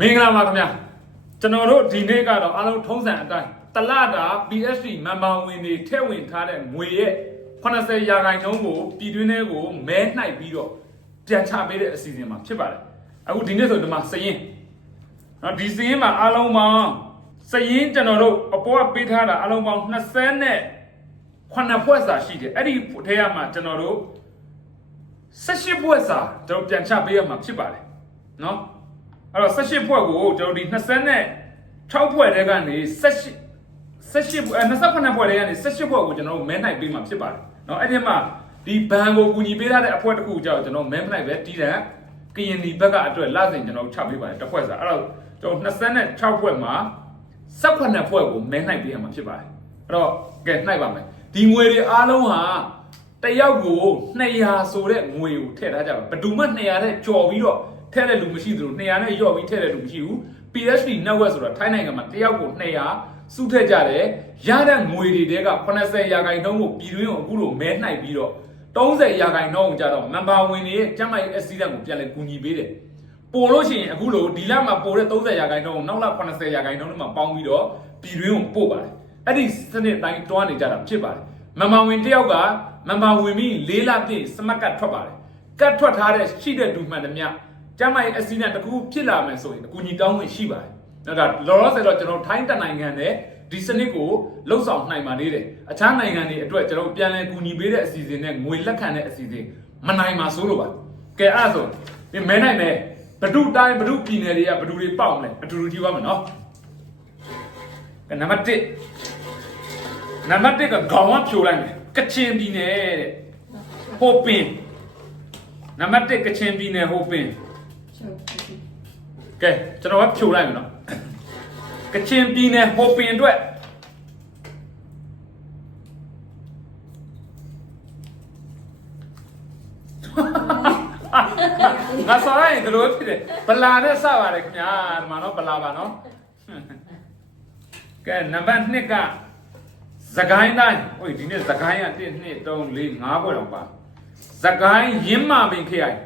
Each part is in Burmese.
မင်္ဂလာပါခင်ဗျာကျွန်တော်တို့ဒီနေ့ကတော့အားလုံးထုံးစံအတိုင်းတလတာ PSD မန်ပါဝင်တွေထည့်ဝင်ထားတဲ့ငွေရဲ့80ရာခိုင်နှုန်းကိုပြည်တွင်းထဲကိုမဲနှိုက်ပြီးတော့ပြန်ချပေးတဲ့အစီအစဉ်မှာဖြစ်ပါတယ်အခုဒီနေ့ဆိုဒီမှာစရင်နော်ဒီစရင်မှာအားလုံးပေါင်းစရင်ကျွန်တော်တို့အပေါ်ကပေးထားတာအားလုံးပေါင်း20နဲ့9ဖွဲ့စာရှိတယ်အဲ့ဒီထဲရမှာကျွန်တော်တို့18ဖွဲ့စာကျွန်တော်ပြန်ချပေးရမှာဖြစ်ပါတယ်နော် အဲ့တော့18ဖွဲ့ကိုကျွန်တော်ဒီ26ဖွဲ့တဲကနေ18 18ဖွဲ့အဲ28ဖွဲ့တဲကနေ18ဖွဲ့ကိုကျွန်တော်တို့မဲနိုင်ပေးမှာဖြစ်ပါတယ်เนาะအဲ့ဒီမှာဒီဘန်ကိုကူညီပေးထားတဲ့အဖွဲတစ်ခုကြောင့်ကျွန်တော်မဲမနိုင်ပဲတီးတယ်ကရင်ဒီဘက်ကအတွက်လစဉ်ကျွန်တော်ချပေးပါတယ်တစ်ဖွဲ့စားအဲ့တော့ကျွန်တော်26ဖွဲ့မှာ18ဖွဲ့ကိုမဲနိုင်ပေးရမှာဖြစ်ပါတယ်အဲ့တော့ကဲနိုင်ပါမယ်ဒီငွေတွေအားလုံးဟာတယောက်ကို200ဆိုတဲ့ငွေကိုထည့်ထားကြပါဘယ်သူမှ200တဲ့ကြော်ပြီးတော့ ထည့်တဲ့လူမရှိသလို200နဲ့ရော့ပြီးထည့်တဲ့လူမရှိဘူး PhD network ဆိုတာထိုင်းနိုင်ငံမှာတယောက်ကို200စုထည့်ကြတယ်ရတဲ့ငွေတွေတဲက80ရာခိုင်နှုန်းကိုပြည်တွင်းကိုအခုလိုမဲနှိုက်ပြီးတော့30ရာခိုင်နှုန်းကိုကြတော့ member ဝင်တွေရဲ့ကျန်းမာရေး accident ကိုပြန်လဲကူညီပေးတယ်ပို့လို့ရှိရင်အခုလိုဒီလမှာပို့တဲ့30ရာခိုင်နှုန်းကိုနောက်လ80ရာခိုင်နှုန်းနဲ့မှပေါင်းပြီးတော့ပြည်တွင်းကိုပို့ပါတယ်အဲ့ဒီစနစ်တိုင်းတွားနေကြတာဖြစ်ပါတယ် member ဝင်တယောက်က member ဝင်ပြီး၄လပြည့်စမတ်ကတ်ထွက်ပါတယ်ကတ်ထွက်ထားတဲ့ရှိတဲ့ဒူမှန်သမျှ ကျမ်းမာရေးအစီအစဉ်တစ်ခုဖြစ်လာမယ်ဆိုရင်အကူအညီတောင်းဝင်ရှိပါတယ်။ဒါကလောလောဆယ်တော့ကျွန်တော်ထိုင်းတနိုင်ငံနဲ့ဒီစနစ်ကိုလှုပ်ဆောင်နိုင်ပါသေးတယ်။အခြားနိုင်ငံတွေအတွက်ကျွန်တော်ပြန်လည်ကူညီပေးတဲ့အစီအစဉ်နဲ့ငွေလက်ခံတဲ့အစီအစဉ်မနိုင်ပါဆိုလို့ပါ။ကဲအဲ့ဒါဆိုဒီမဲနိုင်မယ်ဘဒုတိုင်းဘဒုပြည်နယ်တွေကဘဒုတွေပေါက်မလဲအတူတူကြည့်ပါမယ်နော်။ကဲနံပါတ်1နံပါတ်1ကခေါင်းဝဖြိုလိုက်မယ်ကချင်ပြည်နယ်တဲ့ဟိုပင်နံပါတ်1ကချင်ပြည်နယ်ဟိုပင်ချုပ်ပြီ ကဲကျွန်တော်ကဖြိုလိုက်မယ်နော်ကချင်ပြည်နယ်ဟိုပင်အတွက်ငါဆော်ရရင်ဒီလိုဖြစ်တယ်ဗလာနဲ့စပါတယ်ခင်ဗျာဒီမှာနော်ဗလာပါနော်ကဲနံပါတ်2ကသခိုင်းတိုင်းဟိုဒီနေ့သခိုင်းက1 2 3 4 5ဘွဲ့တော့ပါသခိုင်းရင်းမာပင်ခရိုင်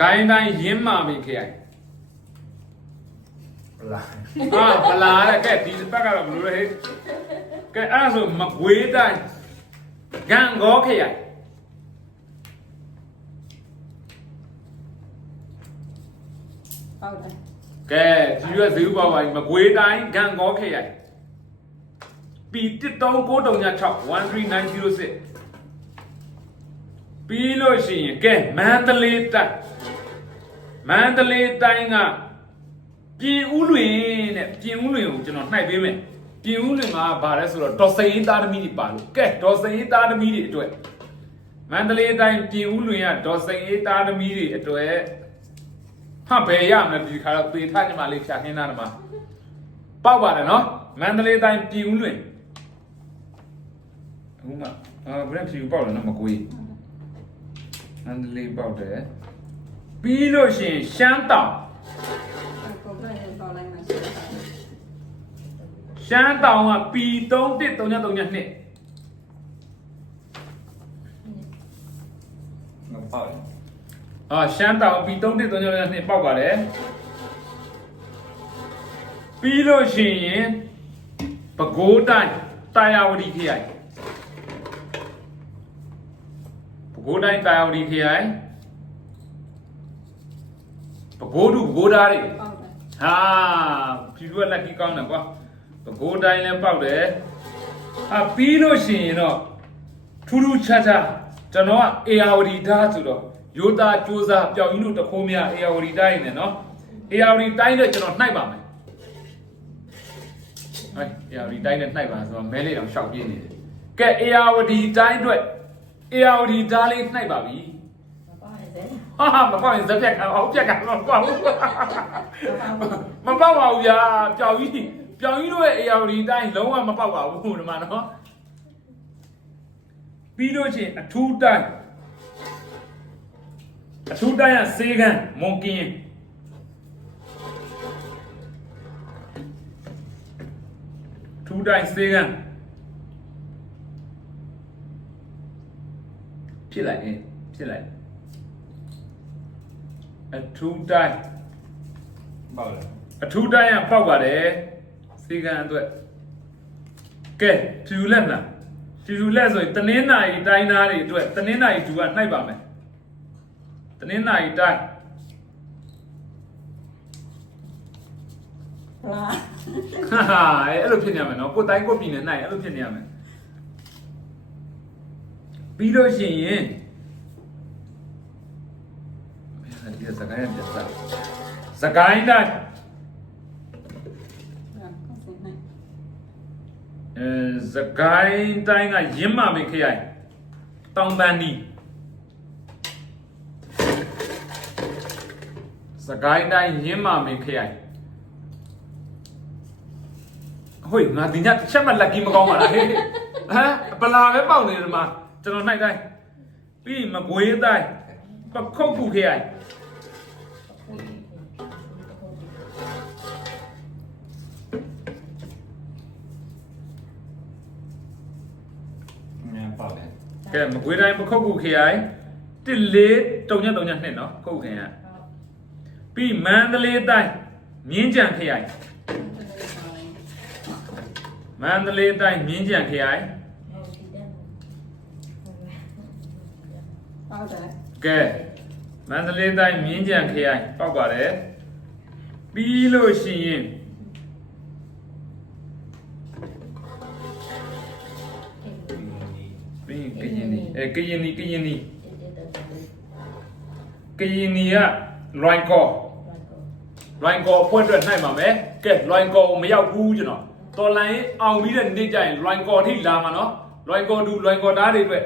ကိုင်းတိုင်းရင်းမာမင်းခရိုင်ဗလာဟာဗလာတဲ့ကဲဒီဘက်ကတော့ဘယ်လိုလဲဟဲ့ကဲအဲ့ဒါဆိုမကွေးတိုင်းဂန်ဂေါခရိုင်ဟုတ်တယ်ကဲဒီရွက်ဈေးဥပပါမကွေးတိုင်းဂန်ဂေါခရိုင်ပီ13996 13906ပြီးလို့ရှိရင်ကဲမန္တလေးတိုင်း မန္တလေးတိုင်းကပြင်ဦးလွင်တဲ့ပြင်ဦးလွင်ကိုကျွန်တော်နှိုက်ပေးမယ်ပြင်ဦးလွင်ကဘာလဲဆိုတော့ဒေါ်စိန်ရေးသားသမီးတွေပါလို့ကဲဒေါ်စိန်ရေးသားသမီးတွေအတွက်မန္တလေးတိုင်းပြင်ဦးလွင်ကဒေါ်စိန်ရေးသားသမီးတွေအတွက်ဟာဘယ်ရမလဲဒီခါတော့ပေထညီမလေးဖြာခင်းတာတမှာပေါက်ပါတယ်နော်မန္တလေးတိုင်းပြင်ဦးလွင်အခုမှအာဘယ်ဖြူပေါက်လဲနော်မကွေးမန္တလေးပေါက်တယ် ပြီးလို့ရှိရင်ရှမ်းတောင်ပုံပြရင်ပေါ်လိုက်မှရှိတယ်ရှမ်းတောင်က P313932 ငါပေါ့တယ်အာရှမ်းတောင် P313932 ပေါက်ပါတယ်ပြီးလို့ရှိရင်ပဲခူးတိုင်းတာယာဝတီခရိုင်ပဲခူးတိုင်းတာယာဝတီခရိုင် ပဲခူးတူပဲခူးသားတွေပေါ့တယ်ဟာဖြူကလက်ကြီးကောင်းတယ်ကွာပဲခူးတိုင်းလည်းပေါက်တယ်အာပြီးလို့ရှိရင်တော့ထူးထူးခြားခြားကျွန်တော်ကအေယာဝတီဓာတ်ဆိုတော့ရိုးသားစူးစားပျောက်ကြီးတို့တခိုးများအေယာဝတီတိုင်းနေနော်အေယာဝတီတိုင်းနဲ့ကျွန်တော်နှိုက်ပါမယ်ဟဲ့အေယာဝတီတိုင်းနဲ့နှိုက်ပါဆိုတော့မဲလေးတောင်ရှောက်ပြင်းနေတယ်ကဲအေယာဝတီတိုင်းအတွက်အေယာဝတီဓာတ်လေးနှိုက်ပါပြီပေါ့ တယ်ဟာမပေါ့ရင်ဇက်ပြက်ခံအောင်ပြက်ခံတော့ပေါ့ဘူးမပေါက်ပါဘူးဗျာပျောက်ကြီးပျောက်ကြီးတို့ရဲ့ ARD တိုင်းလုံးဝမပေါက်ပါဘူးဒီမှာနော်ပြီးလို့ချင်းအထူးတိုင်းအထူးတိုင်းကစေကန်းမွန်ကင်းအထူးတိုင်းစေကန်းဖြစ်လိုက်ရင်ဖြစ်လိုက် အထူးတိုင်းပေါက်တယ်အထူးတိုင်းကပေါက်ပါတယ်စီကံအတွက်ကဲဖြူလက်လားဖြူလက်ဆိုရင်တနင်္နာရီတိုင်းသားတွေအတွက်တနင်္နာရီသူကနှိုက်ပါမယ်တနင်္နာရီတိုင်းလာဟာဟာအဲ့လိုဖြစ်နေရမယ်နော်ကိုယ်တိုင်းကိုယ်ပြည်နေနိုင်အဲ့လိုဖြစ်နေရမယ်ပြီးလို့ရှိရင် ဒီစကိုင်းရပြတ်စားစကိုင်းတိုင်းကောင်းစင်နိုင်အဲစကိုင်းတိုင်းကရင်းမမေခရိုင်တောင်ပန်းနီစကိုင်းတိုင်းရင်းမမေခရိုင်ဟိုငါဒီညတစ်ချက်မှလက်ကီမကောင်းပါလားဟေးဟမ်ပလာပဲပေါက်နေတယ်ဒီမှာကျွန်တော်နိုင်တိုင်းပြီးမကွေးတိုင်းပခုတ်ခုခရိုင်ငါ မကွေးတိုင်းပခုတ်ခုခရိုင်1လေးတုံညတုံညနှစ်နော်ခုတ်ခရိုင်ပြီးမန္တလေးတိုင်းမြင်းကြံခရိုင်မန္တလေးတိုင်းမြင်းကြံခရိုင်ပေါက်တယ်ကဲမန္တလေးတိုင်းမြင်းကြံခရိုင်ပောက်ပါတယ်ပြီးလို့ရှိရင် အဲကရင်နီကရင်နီကရင်နီကလွိုင်ကောလွိုင်ကောဖွဲ့အတွက်နိုင်ပါမယ်ကဲလွိုင်ကောမရောက်ဘူးကျွန်တော်တော်လိုင်းအောင်ပြီးတဲ့နေ့ကျရင်လွိုင်ကောထိလာမှာနော်လွိုင်ကောတူလွိုင်ကောသားတွေအတွက်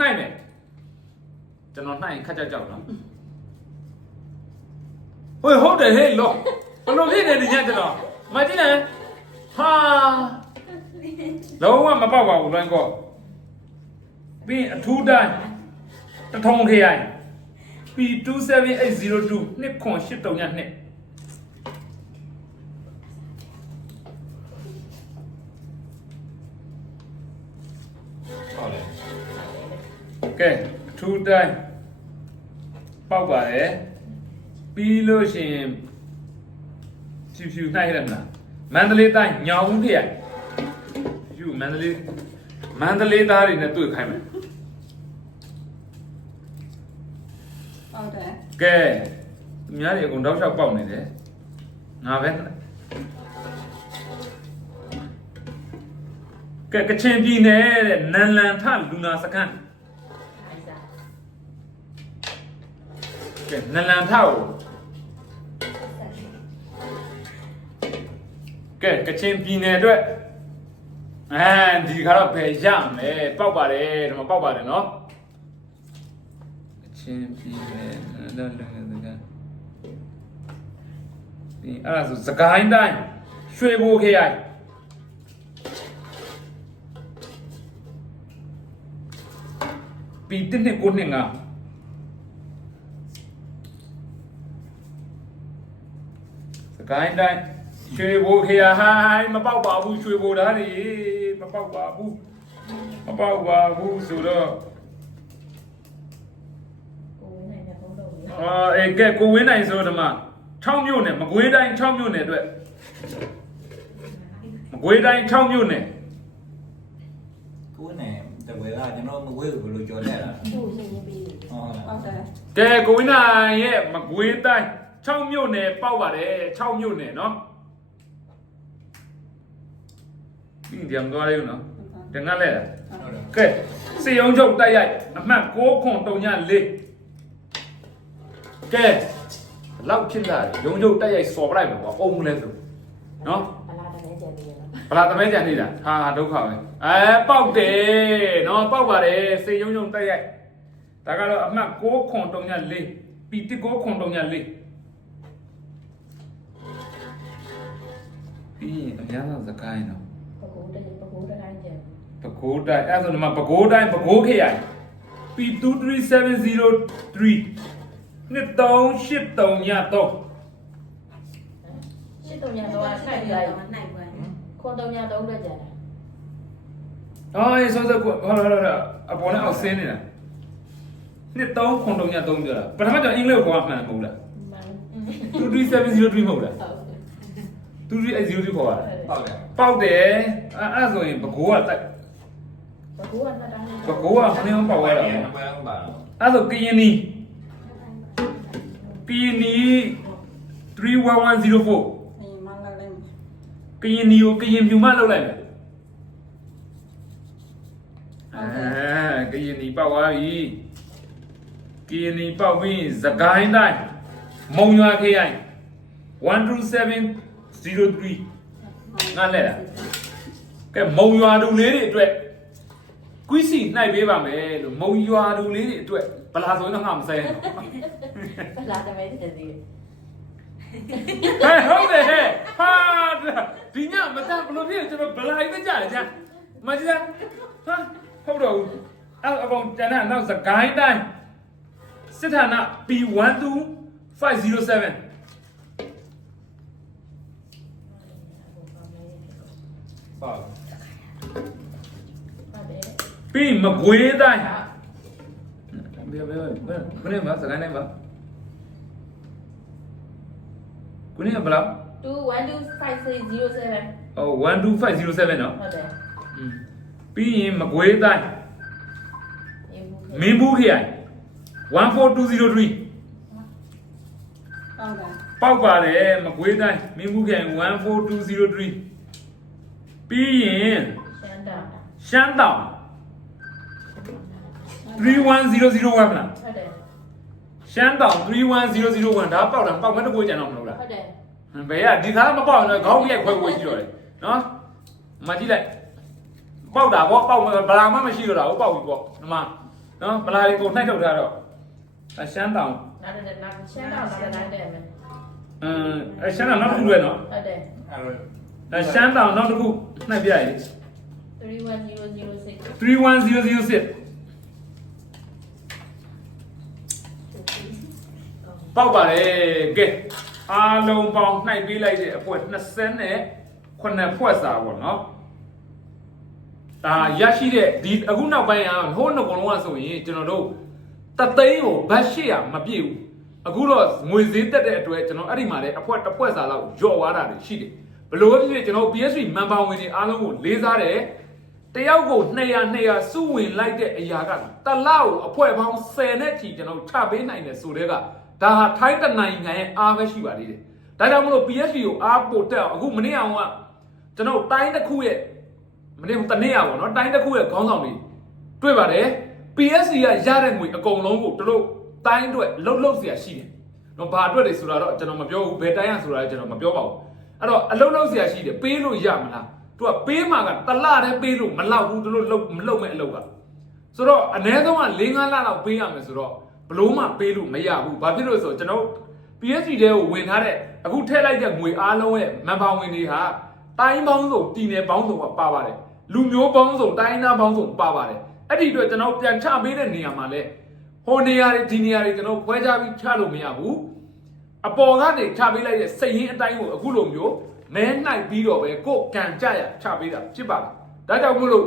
နိုင်မယ်ကျွန်တော်နှိုက်ရင်ခက်ကြောက်ကြောက်နော်ဟိုဟုတ်တယ်ဟေးလောဘယ်လိုဖြစ်နေဒီညကျွန်တော်မကြည့်နဲ့ဟာလုံးဝမပေါက်ပါဘူးလွိုင်းကော ပြီးအထူးတိုင်းတထုံခရိုင် P27802 နှစ်ခွန်83ညနှစ်ပေါက်တယ်ကဲအထူးတိုင်းပေါက်ပါတယ်ပြီးလို့ရှိရင်ဖြူဖြူနှိုက်ရမလားမန္တလေးတိုင်းညောင်ဦးခရိုင်ဖြူမန္တလေး မန္တလေးသားတွေနဲ့တွေ့ခိုင်းမယ်ပေါက်တယ်ကဲသူများတွေအကုန်တောက်လျှောက်ပေါက်နေတယ်ငါပဲကဲကချင်ပြည်နယ်တဲ့နန်လန်ထလူနာစခန်းကဲနန်လန်ထကိုကဲကချင်ပြည်နယ်အတွက် အဲဒီခါတော့ဘယ်ရမယ်ပေါက်ပါတယ်ဒီမှာပေါက်ပါတယ်နော်ကချင်ပြည်နယ်နန်လန်စခန်းဒီအဲ့ဒါဆိုစကိုင်းတိုင်းရွှေဘိုခရိုင်ပီတစ်နှစ်ကိုနှစ်ငါစကိုင်းတိုင်း ရွှေဘိုခရိုင်မပေါက်ပါဘူးရွှေဘိုသားတွေမပေါက်ပါဘူးမပေါက်ပါဘူးဆိုတော့အာအေကဲကိုဝင်းနိုင်ဆိုတော့ဒီမှာ6မြို့နယ်မကွေးတိုင်း6မြို့နယ်အတွက်မကွေးတိုင်း6မြို့နယ်ကိုယ်နဲ့တကွယ်ကကျွန်တော်မကွေးဘူးဘယ်လိုကြော်လဲလားဟုတ်လားပေါက်တယ်ကဲကိုဝင်းနိုင်ရဲ့မကွေးတိုင်း6မြို့နယ်ပေါက်ပါတယ်6မြို့နယ်နော်ပြီးတ ယ်မသွားရဘူးနော်တငါလဲလားဟုတ်တယ်ကဲစေယုံချုပ်တိုက်ရိုက်အမှတ်6ခွန်3ည4ကဲလောက်ဖြစ်လာတယ်ရုံချုပ်တိုက်ရိုက်စော်ပလိုက်မှာကွာအုံးမလဲဆိုနော်ဗလာသမဲကြံနေတာဟာဒုက္ခပဲအဲပေါက်တယ်နော်ပေါက်ပါတယ်စေယုံချုပ်တိုက်ရိုက်ဒါကတော့အမှတ်6ခွန်3ည4ပီတိ6ခွန်3ည4ပြီးရင်အများဆုံးစကိုင်းနော်ပဲခူးတိုင်းအဲ့ဒါ ဆိုဒီမှာပဲခူးတိုင်းပဲခူးခရိုင် P23703 နှစ်3833ည3ရှစ်တုံညာတော့နိုင်ကြတယ်နိုင်ပွဲခွန်တုံညာတော့ပဲကြတယ်အော်ရေးစောစောဟောလာလာအပေါ်နဲ့အောက်ဆင်းနေတာနှစ်3ခွန်တုံည3ပြောတာပထမကျအင်္ဂလိပ်ကိုခေါ်မှန်မဟုတ်လားမှန်23703မဟုတ်လားဟုတ်23803ခေါ်ရတာပေါ့ဗျာပေါက်တယ်အဲ့အဲ့ဆိုရင်ဘကိုးကတိုက် ဘကူကနှစ်တိုင်းဘကိုးကခဏအောင်ပေါက်ရတာဘယ်ပေါ့ဘယ်ပါတော့အဲ့ဆိုကရင်နီကရင်နီ31104ဒီမှာလာလိုက်မယ်ကရင်နီကိုကရင်ပြူမလောက်လိုက်မယ်အဲကရင်နီပေါက်သွားပြီကရင်နီပေါက်ပြီးသကိုင်းတိုင်းမုံရွာ KI 12703ငါလဲတာကဲမုံရွာလူလေးတွေအတွက် ကွီးစီနှိုက်ပေးပါမယ်လို့မုံရွာလူလေးတွေအတွက်ဘလာဆိုရင်တော့ငါမဆိုင်ဘူးလာတယ်မဲတည်းစီဟဲ့ဟုတ်တယ်ဟဲ့ဟာဒီညမတန်ဘလို့ဖြစ်ကျွန်တော်ဘလိုက်မကြရကြမကြည့်ဟာဟုတ်တော့အဲ့အကောင်ကျန်တဲ့နောက်စကိုင်းတိုင်းစစ်ဌာန P12507 ပေါ့ဟုတ်တယ် ပြီးမကွေးတိုင်းဘယ်ဘယ်ဘယ်ဘယ်မှာစကိုင်းတိုင်းပါကိုနေဘလောက်2125307ဟို12507နော်ဟုတ်တယ်ပြီးရင်မကွေးတိုင်းအေးဘူးမင်းဘူးခရိုင်14203ဟုတ်တယ်ပေါက်ပါတယ်မကွေးတိုင်းမင်းဘူးခရိုင်14203ပြီးရင်ရှမ်းတာရှမ်းတောင် 31001မလားဟုတ်တယ်ရှမ်းတောင်31001ဒါပေါက်တာပေါက်မဲ့တကိုကြံတော့မလို့လားဟုတ်တယ်ဘယ်ကဒီသားမပေါက်ရင်တော့ခေါင်းပြက်ခွဲခွဲရှိတော့တယ်နော်မကြည့်လိုက်ပေါက်တာပေါ့ပေါက်မှာဗလာမှမရှိတော့တာဟုတ်ပေါက်ပြီပေါ့ဒီမှာနော်ဗလာလေးကိုနှိုက်ထုတ်ထားတော့အရှမ်းတောင်နားတယ်နားရှမ်းတာနားတယ်မယ်အင်းအရှမ်းတောင်နောက်တစ်ခုလွယ်နော်ဟုတ်တယ်အဲ့လိုအရှမ်းတောင်နောက်တစ်ခုနှိုက်ပြရည်31006 31006 ပေါက်ပါတယ်ကဲအားလုံးပေါင်းနှိုက်ပေးလိုက်တဲ့အဖွဲ20နဲ့9ဖွဲ့စာပေါ့နော်ဒါရရှိတဲ့ဒီအခုနောက်ပိုင်းကဟိုးနှစ်ကောင်လုံးကဆိုရင်ကျွန်တော်တို့တသိန်းကိုဘတ်800မပြည့်ဘူးအခုတော့ငွေဈေးတက်တဲ့အတွက်ကျွန်တော်အဲ့ဒီမှာလည်းအဖွဲတစ်ဖွဲ့စာလောက်ကြော့သွားတာတွေရှိတယ်ဘလို့ဖြစ်ဖြစ်ကျွန်တော် PSV မန်ပါဝင်တွေအားလုံးကိုလေးစားတယ်တယောက်ကို200 200စုဝင်လိုက်တဲ့အရာကတလောက်ကိုအဖွဲပေါင်း10နဲ့ချီကျွန်တော်ထပ်ပေးနိုင်တယ်ဆိုတဲ့က ဒါဟာထိုင်းတနိုင်ငံရဲ့အားပဲရှိပါသေးတယ်ဒါကြောင့်မလို့ PSV ကိုအားပို့တက်အောင်အခုမနေ့အောင်ကကျွန်တော်တိုင်းတစ်ခုရဲ့ မနေ့ကတနေ့ရပါတော့တိုင်းတစ်ခုရဲ့ခေါင်းဆောင်တွေတွေ့ပါတယ် PSC ကရတဲ့ငွေအကုန်လုံးကိုတို့တို့တိုင်းအတွက်လှုပ်လှုပ်เสียရှိတယ်။တော့ဘာအတွက်တွေဆိုတာတော့ကျွန်တော်မပြောဘူးဘယ်တိုင်းရဆိုတာလည်းကျွန်တော်မပြောပါဘူး။အဲ့တော့အလုပ်လုပ်เสียရှိတယ်ပေးလို့ရမလား။သူကပေးမှကတလတည်းပေးလို့မလောက်ဘူးတို့တို့လှုပ်မလှုပ်မဲ့အလုပ်က။ဆိုတော့အ ਨੇ ဆုံးက၄-၅လလောက်ပေးရမယ်ဆိုတော့ ဘလို့မှပေးလို့မရဘူး။ဘာဖြစ်လို့လဲဆိုတော့ကျွန်တော် PSC တဲကိုဝင်ထားတဲ့အခုထည့်လိုက်တဲ့ငွေအားလုံးရဲ့မန်ပါဝင်တွေဟာတိုင်းပေါင်းစုံပြည်နယ်ပေါင်းစုံကပါပါတယ်။လူမျိုးပေါင်းစုံတိုင်းသားပေါင်းစုံပါပါတယ်။အဲ့ဒီအတွက်ကျွန်တော်ပြန်ချပေးတဲ့နေရာမှာလဲဟိုနေရာတွေဒီနေရာတွေကျွန်တော်ခွဲခြားပြီးချလို့မရဘူး။အပေါ်ကနေချပေးလိုက်တဲ့စိတ်ရင်းအတိုင်းကိုအခုလိုမျိုးမဲနှိုက်ပြီးတော့ပဲကိုယ်ကံကြရချပေးတာဖြစ်ပါတယ်။ဒါကြောင့်မို့လို့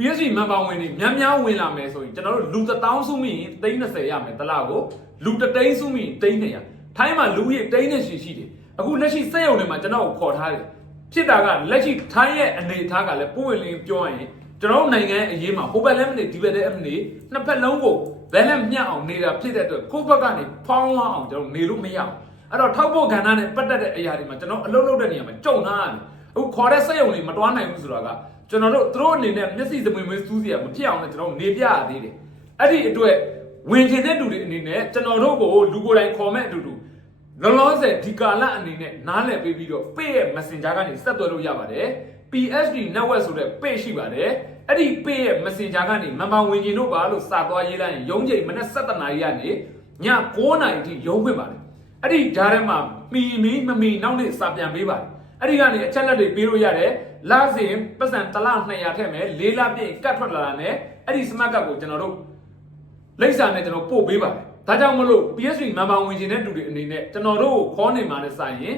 PSG မန်ပါဝင်တွေများများဝင်လာမယ်ဆိုရင်ကျွန်တော်တို့လူ1000စုမိရင်330ရမယ်တလားကိုလူတသိန်းစုမိရင်300ထိုင်းမှာလူကြီး3နဲ့ရှိရှိတယ်အခုလက်ရှိစက်ရုံတွေမှာကျွန်တော်ကိုခေါ်ထားတယ်ဖြစ်တာကလက်ရှိထိုင်းရဲ့အနေအထားကလည်းပို့ဝင်လင်းပြောရရင်ကျွန်တော်တို့နိုင်ငံအရေးမှာဟိုဘက်လည်းမနေဒီဘက်လည်းမနေနှစ်ဖက်လုံးကိုဘယ်နဲ့မျှအောင်နေတာဖြစ်တဲ့အတွက်ကိုယ့်ဘက်ကနေဖောင်းသွားအောင်ကျွန်တော်နေလို့မရဘူးအဲ့တော့ထောက်ဖို့ကဏ္ဍနဲ့ပတ်သက်တဲ့အရာတွေမှာကျွန်တော်အလုပ်လုပ်တဲ့နေရာမှာကြုံထားရတယ်အခုခေါ်တဲ့စက်ရုံတွေမတွားနိုင်ဘူးဆိုတာက ကျွန်တော်တို့သူတို့အနေနဲ့မျက်စိသမင်မွေးစူးစရာမဖြစ်အောင်လည်းကျွန်တော်နေပြရသေးတယ်။အဲ့ဒီအတွက်ဝင်ချင်တဲ့လူတွေအနေနဲ့ကျွန်တော်တို့ကိုလူကိုယ်တိုင်ခေါ်မဲ့အတူတူလောလောဆယ်ဒီကာလအနေနဲ့နားလည်ပေးပြီးတော့ page ရဲ့ messenger ကနေဆက်သွယ်လို့ရပါတယ်။ PSD network ဆိုတဲ့ page ရှိပါတယ်။အဲ့ဒီ page ရဲ့ messenger ကနေမမဝင်ကျင်တို့ပါလို့စာသွားရေးလိုက်ရင်ရုံးချိန်မနက်7:00နာရီကနေည9:00နာရီထိရုံးခွင့်ပါတယ်။အဲ့ဒီဂျားထဲမှာမီမီမမီနောက်နေ့စာပြန်ပေးပါတယ်။အဲ့ဒီကနေအချက်လက်တွေပေးလို့ရတယ်။ လစဉ်ပတ်စံတစ်လ200ထည့်မယ်၄လပြည့်ကတ်ထွက်လာတာနဲ့အဲ့ဒီ smart card ကိုကျွန်တော်တို့လိပ်စာနဲ့ကျွန်တော်ပို့ပေးပါတယ်။ဒါကြောင့်မလို့ PSV မန်ပါဝင်ခြင်းတဲ့တူတွေအနေနဲ့ကျွန်တော်တို့ကိုခေါ်နေမှာနဲ့ဆိုင်ရင်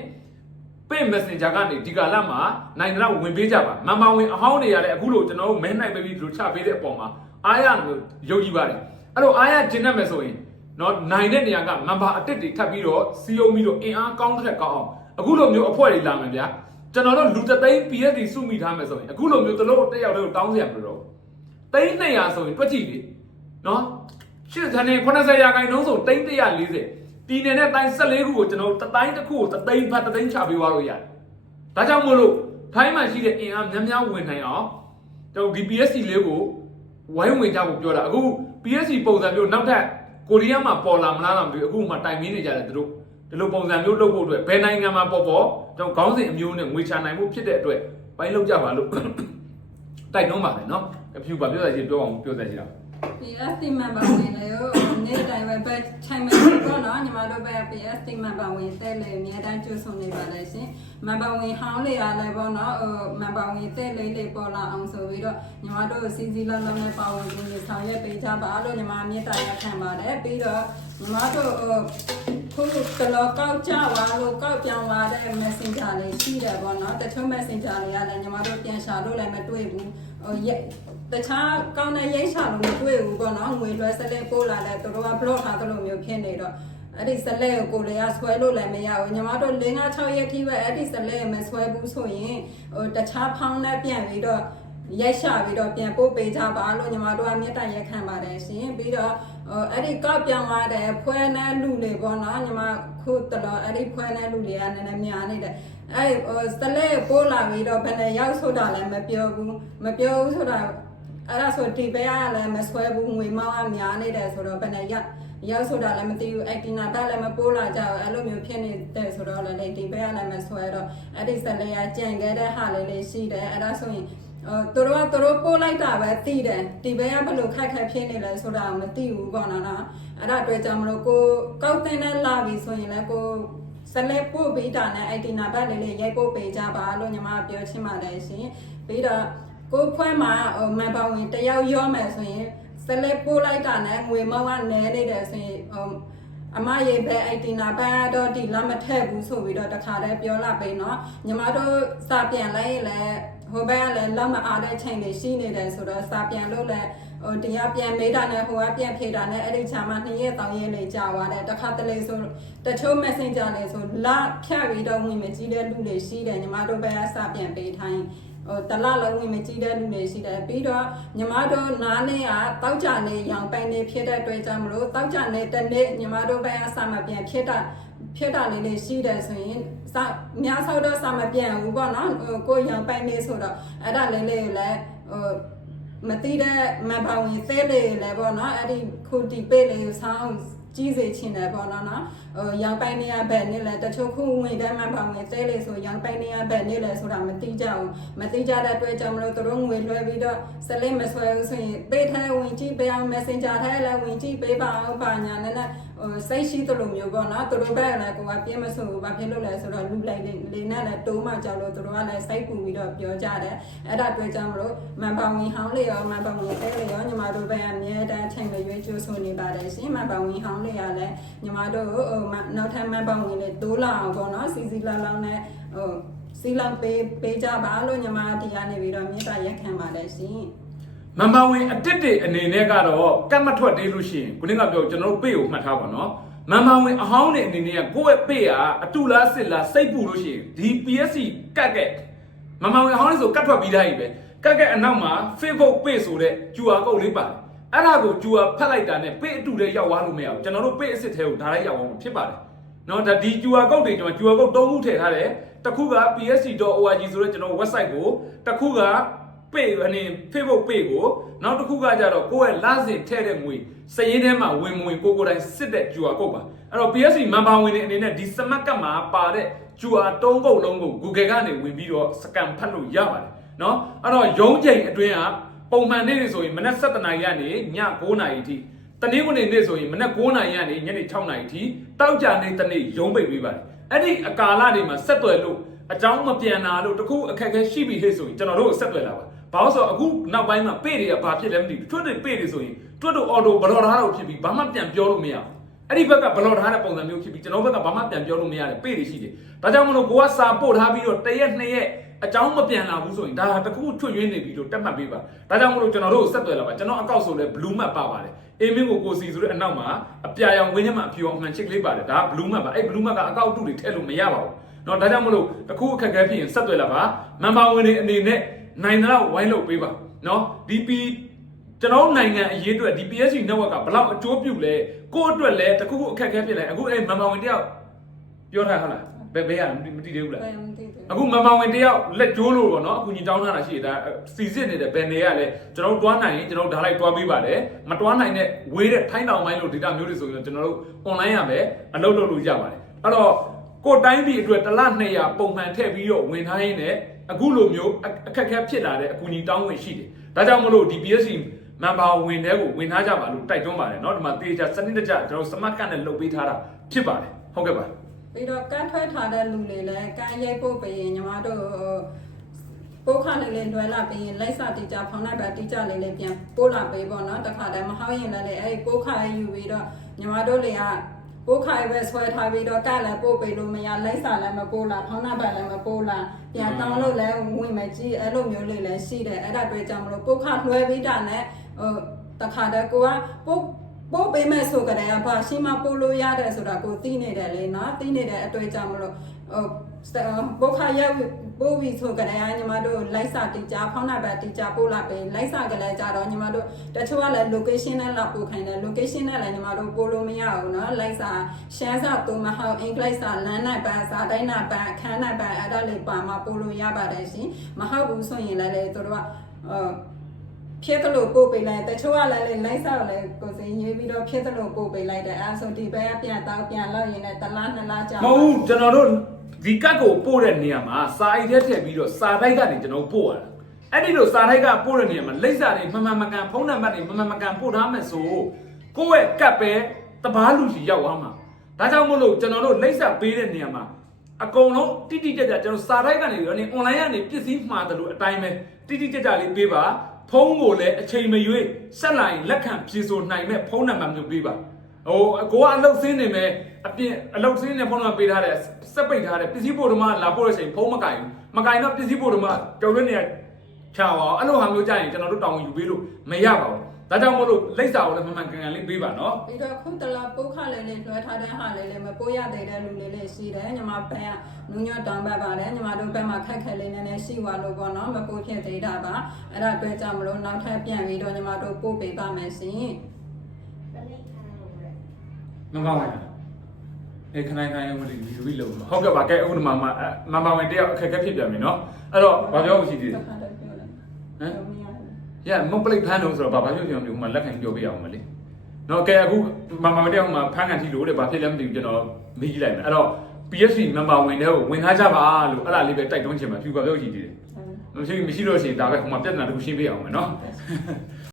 ပေ messenger ကနေဒီကာလမှာနိုင်တော့ဝင်ပေးကြပါမန်ပါဝင်အဟောင်းတွေရတဲ့အခုလို့ကျွန်တော်တို့မဲနိုင်ပေးပြီးဒီလိုချပေးတဲ့အပေါ်မှာအားရလို့ယုံကြည်ပါတယ်အဲ့တော့အားရကျင်တတ်မယ်ဆိုရင်နော်နိုင်တဲ့နေရာကမန်ဘာအတစ်တွေထပ်ပြီးတော့စီယုံပြီးတော့အင်အားကောင်းတဲ့ကောင်းအောင်အခုလိုမျိုးအဖွဲ့တွေလာမယ်ဗျာ ကျွန်တော်တို့လူတသိန်း PSD စုမိထားမယ်ဆိုရင်အခုလိုမျိုးတို့တို့တက်ရောက်တဲ့ကိုတောင်းစရာမလိုတော့သိန်း200ဆိုရင်တွက်ကြည့်လေနော်ရှစ်ဇန်နေ80ရာခိုင်နှုန်းဆိုသိန်း140ပြည်နယ်နဲ့တိုင်း14ခုကိုကျွန်တော်တတိုင်းတစ်ခုကိုတသိန်းဖတ်တသိန်းချပေးသွားလို့ရတယ်ဒါကြောင့်မို့လို့ထိုင်းမှာရှိတဲ့အင်အားများများဝင်နိုင်အောင်ကျွန်တော်ဒီ PSD လေးကိုဝိုင်းဝင်ကြဖို့ပြောတာအခု PSG ပုံစံမျိုးနောက်ထပ်ကိုရီးယားမှာပေါ်လာမလားတော့မသိဘူးအခုမှတိုင်မင်းနေကြတယ်သူတို့ ဒီလိုပုံစံမျိုးလုပ်ဖို့အတွက်ဘယ်နိုင်ငံမှာပေါ်ပေါ်ကျွန်တော်ခေါင်းစဉ်အမျိုးနဲ့ငွေချနိုင်မှုဖြစ်တဲ့အတွက်ဘိုင်းလောက်ကြပါလို့တိုက်တွန်းပါတယ်နော်အဖြူပါပြောရချင်းပြောအောင်ပြောစရာရှိတာ PST member ဝင်လေနေ့တိုင်းပဲပဲချိန်မယ်ပေါ့နော်ညီမတို့ပဲ PST member ဝင်တဲ့လေအများတန်းကျဆုံနေပါလေရှင် member ဝင်ဟောင်းလေရလဲပေါ့နော်ဟို member ဝင်တဲ့လေးလေးပေါ်လာအောင်ဆိုပြီးတော့ညီမတို့စီစီလုံးလုံးနဲ့ပါဝင်ခြင်းနေဆောင်ရွက်ပေးကြပါလို့ညီမမြေတားရခံပါတယ်ပြီးတော့ညီမတို့ဟို ခုကလောကောက်ကြပါလို့ကောက်ပြောင်းလာတဲ့ messenger လေးရှိတယ်ပေါ့နော်တချို့ messenger တွေကလည်းညီမတို့ပြန်ရှာလို့လည်းမတွေ့ဘူးဟိုရက်တခြားကောင်းတဲ့ရိတ်ချလို့မတွေ့ဘူးပေါ့နော်ငွေလွှဲဆက်လက်ပို့လာလဲသူတို့က block ထားသလိုမျိုးဖြစ်နေတော့အဲ့ဒီဆက်လက်ကိုကိုလေကဆွဲလို့လည်းမရဘူးညီမတို့၄၅6ရက်ထိပဲအဲ့ဒီဆက်လက်မဆွဲဘူးဆိုရင်ဟိုတခြားဖောင်းနဲ့ပြန်ပြီးတော့ရိုက်ရှာပြီးတော့ပြန်ပို့ပေးကြပါလို့ညီမတို့ကမြေတိုင်ရက်ခံပါတယ်ရှင်ပြီးတော့ဟို အဲ့ဒီကောက်ပြောင်းလာတဲ့ဖွဲနဲ့လူတွေပေါ့နော်ညီမခုတလောအဲ့ဒီဖွဲနဲ့လူတွေကနည်းနည်းများနေတယ်အဲ့ဟိုစလက်ပို့လာပြီးတော့ဘယ်နဲ့ရောက်ဆိုတာလည်းမပြောဘူးမပြောဘူးဆိုတာအဲ့ဒါဆိုဒီဘက်ကလည်းမဆွဲဘူးငွေမောင်းအများနေတယ်ဆိုတော့ဘယ်နဲ့ရရောက်ဆိုတာလည်းမသိဘူးအက်တီနာတက်လည်းမပိုးလာကြဘူးအဲ့လိုမျိုးဖြစ်နေတယ်ဆိုတော့လည်းဒီဘက်ကလည်းမဆွဲတော့အဲ့ဒီဆက်လေးကကြံခဲ့တဲ့ဟာလေးလေးရှိတယ်အဲ့ဒါဆိုရင်အော် သူတို့ကသူတို့ပို့လိုက်တာပဲသိတယ်ဒီဘက်ကဘယ်လိုခက်ခက်ဖြစ်နေလဲဆိုတာမသိဘူးပေါ့နော်နော်အဲ့ဒါအတွက်ကြောင့်မလို့ကိုကောက်တင်တဲ့လာပြီဆိုရင်လည်းကိုဆက်လက်ပို့ပေးတာနဲ့အက်တီနာဘက်လေးလေးရိုက်ပို့ပေးကြပါလို့ညီမပြောချင်ပါတယ်ရှင်ပြီးတော့ကိုဖွဲမှာဟိုမန်ပါဝင်တယောက်ရောမယ်ဆိုရင်စလက်ပို့လိုက်တာနဲ့ငွေမောင်းကနဲနေတယ်ဆိုရင်ဟို အမရေဘယ်အိုက်တီနာဘန်တော့ဒီလမ်းမထက်ဘူးဆိုပြီးတော့တခါတည်းပြောလာပေးနော်ညီမတို့စာပြန်လိုက်ရင်လည်းဟိုဘက်ကလည်းလက်မအားတဲ့ချိန်တွေရှိနေတယ်ဆိုတော့စာပြန်လို့လည်းဟိုတရားပြန်မေးတာနဲ့ဟိုကပြန်ဖြေတာနဲ့အဲ့ဒီချာမှာနှစ်ရက်တောင်းရက်လေးကြာသွားတယ်တခါတလေဆိုတချို့ messenger လေးဆိုလာဖြတ်ပြီးတော့ဝင်မကြည့်တဲ့လူတွေရှိတယ်ညီမတို့ဘက်ကစာပြန်ပေးထိုင်းဟို တလလုံးဝင်မကြည့်တဲ့လူတွေရှိတယ်ပြီးတော့ညီမတို့နားနဲ့ကတောက်ကြနေရောင်ပိုင်နေဖြစ်တဲ့အတွက်ကြောင့်မလို့တောက်ကြနေတနေ့ညီမတို့ဘက်ကစာမပြန်ဖြစ်တာဖြစ်တာလေးလေးရှိတယ်ဆိုရင်စာများဆောက်တော့စာမပြန်ဘူးပေါ့နော်ဟိုကိုရောင်ပိုင်နေဆိုတော့အဲ့ဒါလေးလေးကိုလည်းဟိုမတိတဲ့မဘာဝင်သေးလေးလည်းပေါ့နော်အဲ့ဒီခုတီပေးလေးကိုဆောင်း ကြီးစေချင်တယ်ပေါ့နော်နော်ဟိုရောင်ပိုင်နေရဘက်နဲ့လဲတချို့ခုဝင်တဲ့မှာပါဝင်သေးလေဆိုရောင်ပိုင်နေရဘက်နဲ့လဲဆိုတာမသိကြဘူးမသိကြတဲ့အတွက်ကြောင့်မလို့တို့ငွေလွှဲပြီးတော့စလစ်မဆွဲဘူးဆိုရင်ပေးထားဝင်ကြည့်ပေးအောင် messenger ထဲလဲဝင်ကြည့်ပေးပါအောင်ပါညာနဲ့ ဟိုစိတ်ရှိသလိုမျိုးပေါ့နော်တို့ဘက်ကလည်းကိုကပြင်းမဆိုဘူးဘာဖြစ်လို့လဲဆိုတော့လူလိုက်လေးလေးနဲ့လည်းတိုးမှကြောက်လို့တို့ကလည်းစိတ်ပူပြီးတော့ပြောကြတယ်အဲ့ဒါအတွက်ကြောင့်မလို့မန်ပါဝင်ဟောင်းလေးရောမန်ပါဝင်သေးလေးရောညီမတို့ဘက်ကအမြဲတမ်းချိန်မရွေးကျိုးဆိုနေပါတယ်ရှင်မန်ပါဝင်ဟောင်းလေးရလည်းညီမတို့ဟိုနောက်ထပ်မန်ပါဝင်လေးတိုးလာအောင်ပေါ့နော်စီစီလာလောင်းနဲ့ဟိုစီလောက်ပေးပေးကြပါလို့ညီမဒီကနေပြီးတော့မြေတားရက်ခံပါတယ်ရှင် မန်ပါဝင်အတစ်တွေအနေနဲ့ကတော့ကတ်မထွက်သေးလို့ရှိရင်ခုနကပြောကျွန်တော်တို့ပေ့ကိုမှတ်ထားပါနော်မန်ပါဝင်အဟောင်းတွေအနေနဲ့ကကိုယ့်ရဲ့ပေ့ကအတူလားစစ်လားစိတ်ပူလို့ရှိရင်ဒီ PSC ကတ်ကက်မန်ပါဝင်အဟောင်းတွေဆိုကတ်ထွက်ပြီးသားကြီးပဲကတ်ကက်အနောက်မှာ Facebook ပေ့ဆိုတဲ့ QR code လေးပါတယ်အဲ့ဒါကို QR ဖတ်လိုက်တာနဲ့ပေ့အတူတည်းရောက်သွားလို့မရဘူးကျွန်တော်တို့ပေ့အစ်စ်ထဲကိုဒါလိုက်ရောက်အောင်ဖြစ်ပါတယ်နော်ဒါဒီ QR code တွေကျွန်တော် QR code ၃ခုထည့်ထားတယ်တစ်ခုက psc.org ဆိုတဲ့ကျွန်တော် website ကိုတစ်ခုက ပေအနေ Facebook ပေကိုနောက်တစ်ခုကကြတော့ကိုယ့်ရဲ့လစဉ်ထည့်တဲ့ငွေစည်ရင်းထဲမှာဝင်မဝင်ကိုကိုယ်တိုင်စစ်တဲ့ QR code ပါအဲ့တော့ PSC မန်ပါဝင်တွေအနေနဲ့ဒီစမတ်ကတ်မှာပါတဲ့ QR ၃ကုတ်လုံးကို Google ကနေဝင်ပြီးတော့စကန်ဖတ်လို့ရပါတယ်เนาะအဲ့တော့ရုံးချိန်အတွင်းကပုံမှန်နေ့တွေဆိုရင်မနက်7:00နာရီကနေည9:00နာရီအထိတနင်္ဂနွေနေ့ဆိုရင်မနက်9:00နာရီကနေညနေ6:00နာရီအထိတောက်ကြနေ့တစ်နေ့ရုံးပိတ်ပေးပါတယ်အဲ့ဒီအကာလတွေမှာဆက်သွယ်လို့အကြောင်းမပြန်လာလို့တခုအခက်အခဲရှိပြီဟဲ့ဆိုရင်ကျွန်တော်တို့ကိုဆက်သွယ်လာပါ ဘာလို့ဆိုတော့အခုနောက်ပိုင်းမှာပေတွေကဘာဖြစ်လဲမသိဘူးထွတ်တွေပေတွေဆိုရင်တွတ်တို့အော်တိုဘလော်ထားတော့ဖြစ်ပြီးဘာမှပြန်ပြောလို့မရဘူးအဲ့ဒီဘက်ကဘလော်ထားတဲ့ပုံစံမျိုးဖြစ်ပြီးကျွန်တော်ဘက်ကဘာမှပြန်ပြောလို့မရတယ်ပေတွေရှိတယ်ဒါကြောင့်မလို့ကိုကစာပို့ထားပြီးတော့တရက်နှစ်ရက် အကြောင်းမပြန်လာဘူးဆိုရင်ဒါတခုထွတ်ယွင်းနေပြီလို့တက်မှတ်ပေးပါဒါကြောင့်မလို့ကျွန်တော်တို့ဆက်သွယ်လာပါကျွန်တော်အကောက်ဆိုလဲ blue map ပါပါတယ်အေးမင်းကိုကိုစီဆိုတဲ့အနောက်မှာအပြာရောင်ဝင်းညမအဖြူအောင်မှန်ချစ်ကလေးပါတယ်ဒါက blue map ပါအဲ့ blue map ကအကောက်တုတွေထည့်လို့မရပါဘူးเนาะဒါကြောင့်မလို့တခုအခက်အခဲဖြစ်ရင်ဆက်သွယ်လာပါမန်ပါဝင်တွေအနေနဲ့ နိုင်တော့ဝိုင်းလုပ်ပေးပါနော်ဒီပီကျွန်တော်နိုင်ငံအရေးအတွက်ဒီ PSC network ကဘလောက်အကျိုးပြုလဲကိုယ့်အတွက်လဲတခုခုအခက်အခဲဖြစ်လဲအခုအဲ့မမောင်ဝင်တယောက်ပြောထားဟုတ်လားဘယ်ဘယ်ရမတိသေးဘူးလားအခုမမောင်ဝင်တယောက်လက်ကျိုးလို့ပေါ့နော်အခုညီတောင်းထားတာရှိတယ်ဒါစီစစ်နေတဲ့ဘယ်နေရလဲကျွန်တော်တို့တွားနိုင်ရင်ကျွန်တော်တို့ဓာလိုက်တွားပေးပါတယ်မတွားနိုင်တဲ့ဝေးတဲ့ထိုင်းတောင်ပိုင်းလို့ဒေတာမျိုးတွေဆိုရင်ကျွန်တော်တို့ online ရမယ်အလုပ်လုပ်လို့ရပါတယ်အဲ့တော့ကိုတိုင်းပြည်အတွက်တစ်လ200ပုံမှန်ထည့်ပြီးတော့ဝင်ထားရင်းနဲ့ အခုလိုမျိုးအခက်အခဲဖြစ်လာတဲ့အကူအညီတောင်းဝင်ရှိတယ်ဒါကြောင့်မလို့ဒီ PSC မန်ပါဝင်တဲ့ကိုဝင်ထားကြပါလို့တိုက်တွန်းပါတယ်เนาะဒီမှာတေချာစနစ်တကျကျွန်တော်စမတ်ကတ်နဲ့လုပ်ပေးထားတာဖြစ်ပါတယ်ဟုတ်ကဲ့ပါ ပြီးတော့ကန့်ထွက်ထားတဲ့လူတွေလည်းကန့်ရိုက်ဖို့ပြီးရင်ညီမတို့ပိုးခလေးလေးလွယ်လာပြီးရင်လိုက်စာတီချဖောင်းလိုက်ပါတီချလေးလေးပြန်ပို့လာပေးပေါ့နော်တခါတည်းမဟောင်းရင်လည်းအဲ့ပိုးခရယူပြီးတော့ညီမတို့တွေက ပိုးခရပဲဆွဲထားပြီးတော့ကလည်းပို့ပေးလို့မရလိုက်စာလည်းမပို့လာဖောင်းလိုက်ပါလည်းမပို့လာပြန်တောင်းလို့လည်းဝင်မကြည့်အဲ့လိုမျိုးလေးလည်းရှိတယ်အဲ့ဒါတွေ့ကြမလို့ပိုးခလွှဲပြီးတာနဲ့ဟိုတခါတည်းကိုကပို့ပို့ပေးမဲ့ဆိုကြတယ်ကဘာရှိမှပို့လို့ရတယ်ဆိုတာကိုသိနေတယ်လေနော်သိနေတဲ့အတွေ့အကြုံမလို့ဟိုဘုခရောက် ပို့ပြီးဆိုကြတယ်ကညီမတို့လိုက်စာတီချာဖောင်းနာပဲတီချာပို့လာပေးလိုက်စာကလေးကြတော့ညီမတို့တချို့ကလည်း location နဲ့လာပို့ခိုင်းတယ် location နဲ့လည်းညီမတို့ပို့လို့မရဘူးနော်လိုက်စာရှမ်းစာတူမဟုတ်အင်္ဂလိပ်စာလမ်းနိုင်ပန်းစာတိုင်းနာပန်းအခန်းနိုင်ပန်းအဲ့ဒါလေးပါမှပို့လို့ရပါတယ်ရှင်မဟုတ်ဘူးဆိုရင်လည်းလေတို့ကဟိုဖြစ်တယ်လို့ပို့ပေးလိုက်တချို့ကလည်းလေလိုက်ဆောက်လေကိုစင်ရေးပြီးတော့ဖြစ်တယ်လို့ပို့ပေးလိုက်တယ်အဲဆိုဒီဘက်ကပြန်တောက်ပြန်လောက်ရင်လည်းတစ်လားနှစ်လားကြာမဟုတ်ဘူးကျွန်တော်တို့ ဒီကတ်ကိုပို့တဲ့နေရာမှာစာအိတ်ထဲထည့်ပြီးတော့စာတိုက်ကနေကျွန်တော်ပို့ရတာအဲ့ဒီလိုစာတိုက်ကပို့တဲ့နေရာမှာလိပ်စာတွေမမှန်မကန်ဖုန်းနံပါတ်တွေမမှန်မကန်ပို့ထားမယ်ဆိုကိုယ့်ရဲ့ကတ်ပဲတပားလူစီရောက်သွားမှာဒါကြောင့်မို့လို့ကျွန်တော်တို့လိပ်စာပေးတဲ့နေရာမှာအကုန်လုံးတိတိကျကျကျွန်တော်စာတိုက်ကနေပြီးတော့နေ online ကနေပစ္စည်းမှားတယ်လို့အတိုင်းပဲတိတိကျကျလေးပေးပါဖုန်းကိုလည်းအချိန်မရွေးဆက်လာရင်လက်ခံပြေဆိုနိုင်မဲ့ဖုန်းနံပါတ်မျိုးပေးပါ ဟိုအကိုကအလုတ်ဆင်းနေမယ်အပြင်အလုတ်ဆင်းနေဖုန်းနံပါတ်ပေးထားတဲ့စက်ပိတ်ထားတဲ့ပစ္စည်းပို့ဓမ္မလာပို့ရချိန်ဖုန်းမကင်ဘူးမကင်တော့ပစ္စည်းပို့ဓမ္မတုံးရနေချာပါအဲ့လိုဟာမျိုးကြရင်ကျွန်တော်တို့တောင်းယူပေးလို့မရပါဘူးဒါကြောင့်မို့လို့လိပ်စာကိုလည်းမမှန်ကန်ကန်လေးပေးပါနော်ပြီးတော့ခုတလားပုတ်ခလေးလေးလွှဲထားတဲ့ဟာလေးလေးမပို့ရသေးတဲ့လူလေးလေးရှိတယ်ညီမဘက်ကနူးညွတ်တောင်းပတ်ပါတယ်ညီမတို့ဘက်မှာခက်ခဲလေးနည်းနည်းရှိသွားလို့ပေါ့နော်မပို့ဖြစ်သေးတာပါအဲ့ဒါတွေ့ကြမလို့နောက်ထပ်ပြန်ပြီးတော့ညီမတို့ပို့ပေးပါမယ်ရှင် မမဝင်အေးခနိုင်ခိုင်းဝင်ဒီလူကြီးလုံးဟုတ်ကဲ့ပါကဲအခုဒီမှာမမဝင်တယောက်အခက်အခဲဖြစ်ပြန်ပြီနော်အဲ့တော့ဘာပြောလို့ရှိသေးလဲတခါတည်းပြောလိုက်ဟမ်ရမုတ်ပလိတ်ဖန်းလို့ဆိုတော့ဘာဘာပြောပြောဒီမှာလက်ခံပြောပြအောင်မလေးနော်ကဲအခုမမမတယောက်မှာဖန်းကန်ထီလို့တဲ့ဘာဖြစ်လဲမသိဘူးကျွန်တော်မေးကြည့်လိုက်မယ်အဲ့တော့ PSC member ဝင်တဲ့ကိုဝင်ထားကြပါလို့အဲ့ဒါလေးပဲတိုက်တွန်းချင်မှာဖြူပါပြောကြည့်သေးတယ်မရှိမရှိလို့ရှိရင်ဒါပဲဟိုမှာပြဿနာတစ်ခုရှင်းပြအောင်မယ်နော်